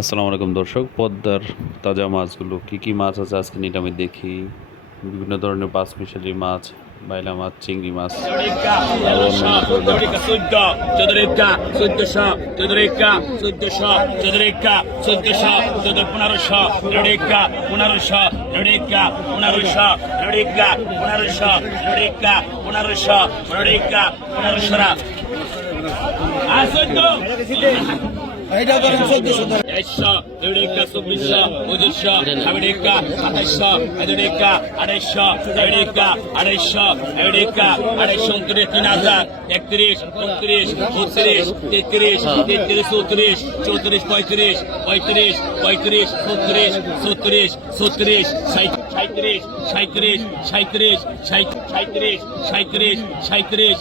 আসসালামু আলাইকুম দর্শক পদ্মার তাজা মাছগুলো কি কি মাছ আছে আজকে নিয়ে আমি দেখি। বিভিন্ন ধরনের পাঁচ মিশালি মাছ বাইলা মাছ চিংড়ি মাছ। পনেরোশো এটা ধরেন চোদ্দশো একশো দুইটা চব্বিশশো পঁচিশশো আমেরিকা সাতাইশশো আমেরিকা আড়াইশো আমেরিকা আড়াইশো আমেরিকা আড়াইশো উনত্রিশ তিন হাজার একত্রিশ উনত্রিশ বত্রিশ তেত্রিশ তেত্রিশ চৌত্রিশ চৌত্রিশ পঁয়ত্রিশ পঁয়ত্রিশ পঁয়ত্রিশ ছত্রিশ ছত্রিশ ছত্রিশ সাঁত্রিশ সাঁত্রিশ সাঁত্রিশ সাঁত্রিশ সাঁত্রিশ সাঁত্রিশ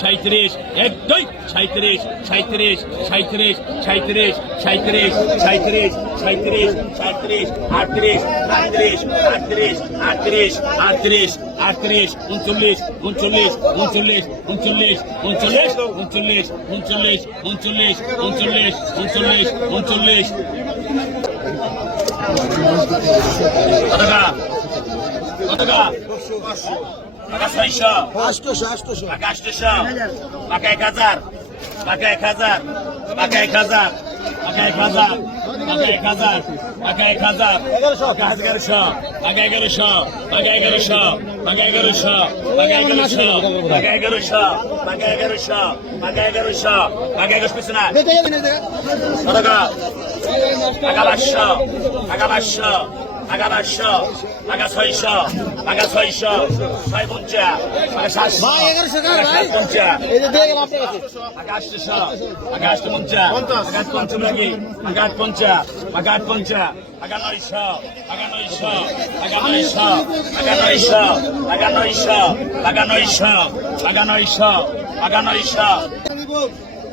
সাঁত্রিশ এক দুই সাঁত্রিশ সাঁত্রিশ সাঁত্রিশ সাঁত্রিশ সাঁত্রিশ সাঁত্রিশ সাঁত্রিশ সাঁত্রিশ আটত্রিশ আটত্রিশ আটত্রিশ আটত্রিশ আটত্রিশ আটত্রিশ উনচল্লিশ উনচল্লিশ উনচল্লিশ উনচল্লিশ উনচল্লিশ উনচল্লিশ উনচল্লিশ উনচল্লিশ উনচল্লিশ উনচল্লিশ উনচল্লিশ কতটা টাকা ছয়শো আষ্টশো আষ্টশো টাকা আটশোশো টাকা এক হাজার টাকা এক হাজার টাকা এক হাজার টাকা এক হাজার টাকা এক হাজার টাকা এক হাজার টাকা এগারোশো টাকা এগারোশো টাকা এগারোশো টাকা এগারোশো টাকা এগারোশো টাকা এগারোশো টাকা এগারোশো টাকা এগারোশো টাকা এগারোশো পিছনে টাকা টাকা পাঁচশো টাকা পাঁচশো টাকা পাঁচশো টাকা ছয়শো টাকা ছয়শো ছয় পঞ্চা টাকা সাতশো পঞ্চা আপনার কাছে আকাশশো আকাশ পঞ্চা আকাশ পঞ্চমী আকাশ পঞ্চা আকাশ পঞ্চা আগা নয়শো আগা নয়শো আগা নয়শো আগা নয়শো আগা নয়শো আগা নয়শো আগা নয়শো আগা নয়শো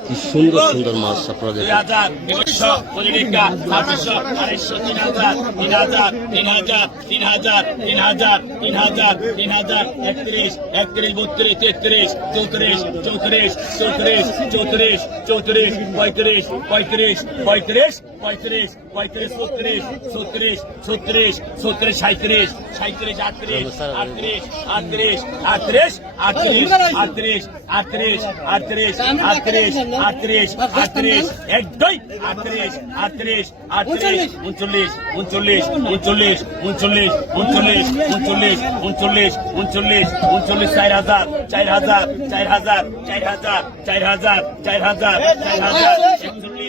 কি সুন্দর সুন্দর মাছ আপনারা দেখেন পঁয়ত্রিশ পঁয়ত্রিশ পঁয়ত্রিশ পঁয়ত্রিশ পঁয়ত্রিশ পঁয়ত্রিশ ছত্রিশ ছত্রিশ ছত্রিশ ছত্রিশ সাঁত্রিশ সাঁত্রিশ আটত্রিশ আটত্রিশ আটত্রিশ আটত্রিশ আটত্রিশ আটত্রিশ আটত্রিশ আটত্রিশ আটত্রিশ আটত্রিশ আটত্রিশ এক দুই আটত্রিশ আটত্রিশ আটত্রিশ উনচল্লিশ উনচল্লিশ উনচল্লিশ উনচল্লিশ উনচল্লিশ উনচল্লিশ উনচল্লিশ উনচল্লিশ উনচল্লিশ চার হাজার চার হাজার চার হাজার চার হাজার চার হাজার চার হাজার চার হাজার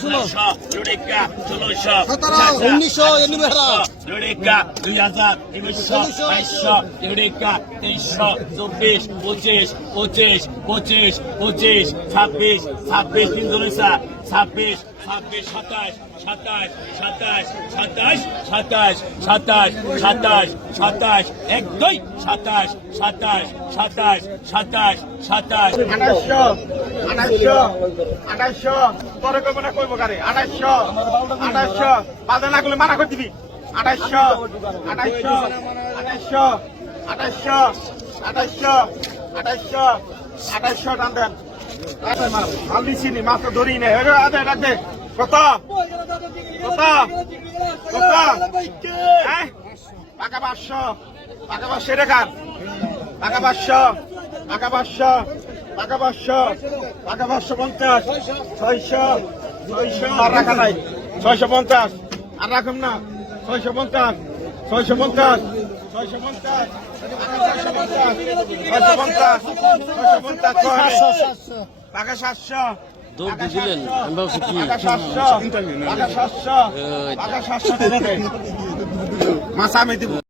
ষোলোশো দুটা ষোলোশো উনিশশো। দুটা দুই হাজার একুশশো বাইশশো দুটা তেইশশো চব্বিশ পঁচিশ পঁচিশ পঁচিশ পঁচিশ ছাব্বিশ ছাব্বিশ তিন দুইশা ছাব্বিশ ছাব্বিশ সাতাশ সাতাশ সাতাশ সাতাশ সাতাশ সাতাশ সাতাশ সাতাশ এক দুই সাতাশ সাতাশ সাতাশ সাতাশ সাতাশ আঠাশশো আঠাশশো আঠাশশো পরে করব না করব গাড়ি আঠাশশো আঠাশশো বাধা না করলে করে দিবি। আঠাশশো আঠাশশো আঠাশশো আঠাশশো আঠাশশো আঠাশশো আঠাশশো টান দেন। মাছ তো ধরি নেই আদে রাখবে কত? কত? কত? হ্যাঁ? পাকা পাঁচশো পাকা পাঁচশো টাকার পাকা পাঁচশো পাকা পাঁচশো। পাকা পাঁচশো পাকা পাঁচশো পঞ্চাশ ছয়শো ছয়শো আর রাখা নাই ছয়শো পঞ্চাশ আর রাখুন না ছয়শো পঞ্চাশ ছয়শো পঞ্চাশ ছয়শো পঞ্চাশ ছয়শো পঞ্চাশ ছয়শো পঞ্চাশ পাকা সাতশো দৌড় দিয়ে আমি ভাবছি কি পাকা সাতশো পাকা সাতশো মাছ আমি দিব